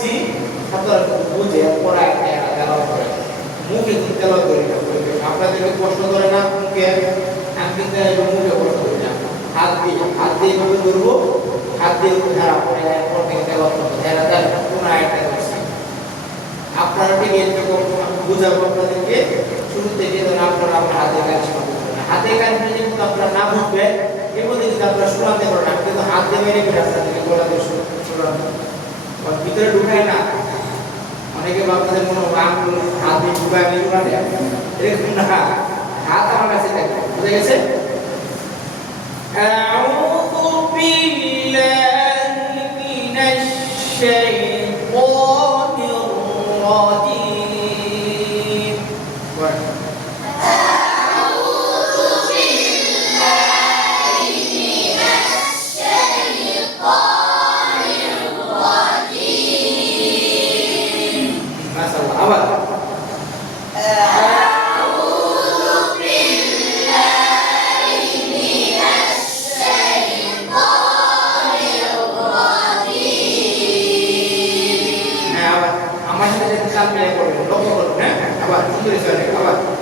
দিছি আপনারা বুঝে পড়ায় তেলাওয়াত করেন মুখে তেলাওয়াত করি না আপনাদেরকে কষ্ট করে না মুখে আমি কিন্তু মুখে কষ্ট করি না হাত দিয়ে এভাবে ধরবো হাত দিয়ে ধারা পড়ে এরপর থেকে তেলাওয়াত করবো ধারা ধারা কোন আয়াতটা করছি আপনারা ঠিক এরকম বুঝাবো আপনাদেরকে শুরু থেকে ধরুন আপনারা আমার হাতে কাজ করবেন হাতে কাজ কিন্তু আপনারা না বুঝবেন এর মধ্যে যদি আপনারা শোনাতে পারেন আমি কিন্তু হাত দিয়ে মেরে করে আপনাদেরকে গলা দিয়ে শোনাবো ভিতরে ঢুকায় না অনেকে ভাবতেছেন মনে হয় আঙুল হাত দিয়ে ঢুকায় নিয়ে শোনাতে এরকম না হাত আমার কাছে থাকে বুঝে গেছে আউযু বিল্লাহি মিনাশ শাইতানির রাজিম আবার আমার সাথে তাল মিলিয়ে পড়বেন লক্ষ্য করুন হ্যাঁ আবার সুন্দর আবার